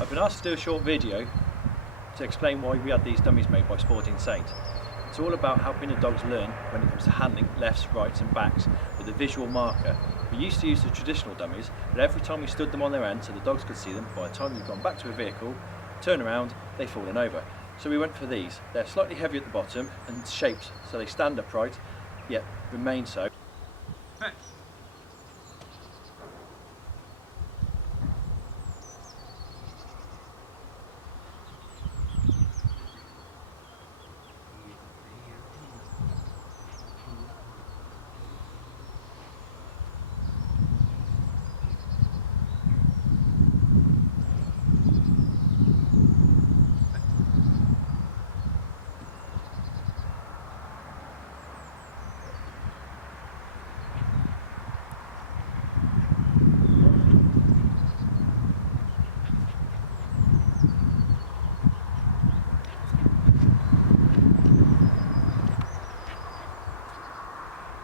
I've been asked to do a short video to explain why we had these dummies made by Sporting Saint. It's all about helping the dogs learn when it comes to handling lefts, rights and backs with a visual marker. We used to use the traditional dummies, but every time we stood them on their end so the dogs could see them, by the time we've gone back to a vehicle, turn around, they've fallen over. So we went for these. They're slightly heavy at the bottom and shaped so they stand upright, yet remain so.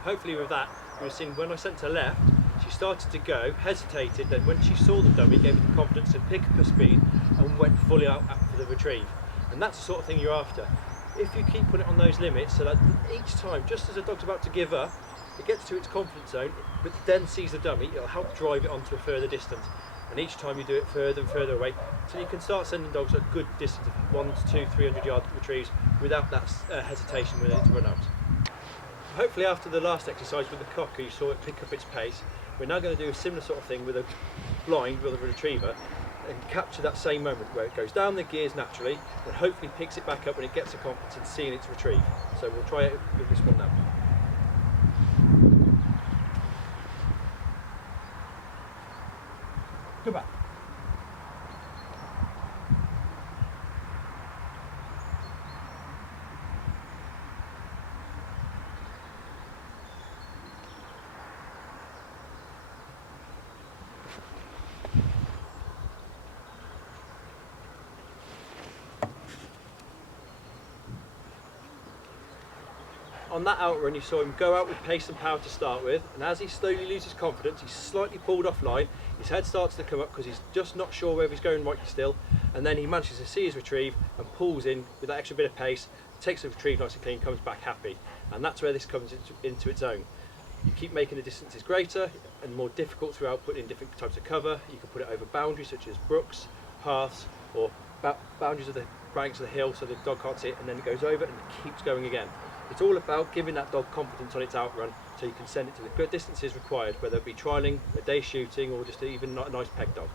Hopefully with that, you've seen when I sent her left, she started to go, hesitated, then when she saw the dummy, gave her the confidence to pick up her speed and went fully out for the retrieve. And that's the sort of thing you're after. If you keep putting it on those limits, so that each time, just as a dog's about to give up, it gets to its confidence zone, but then sees the dummy, it'll help drive it onto a further distance. And each time you do it further and further away, so you can start sending dogs a good distance of 100 to 200, 300 yard retrieves without that hesitation with it to run out. Hopefully after the last exercise with the cocker you saw it pick up its pace. We're now going to do a similar sort of thing with a blind, with a retriever, and capture that same moment where it goes down the gears naturally and hopefully picks it back up when it gets the confidence in seeing its retrieve. So we'll try it with this one now. Go back. On that outrun you saw him go out with pace and power to start with, and as he slowly loses confidence he's slightly pulled offline, his head starts to come up because he's just not sure whether he's going right still, and then he manages to see his retrieve and pulls in with that extra bit of pace, takes the retrieve nice and clean, comes back happy, and that's where this comes into its own. You keep making the distances greater and more difficult throughout putting in different types of cover. You can put it over boundaries such as brooks, paths, or boundaries of the banks of the hill so the dog can't see it, and then it goes over and it keeps going again. It's all about giving that dog confidence on its outrun so you can send it to the good distances required, whether it be trialling, a day shooting or just even a nice peg dog.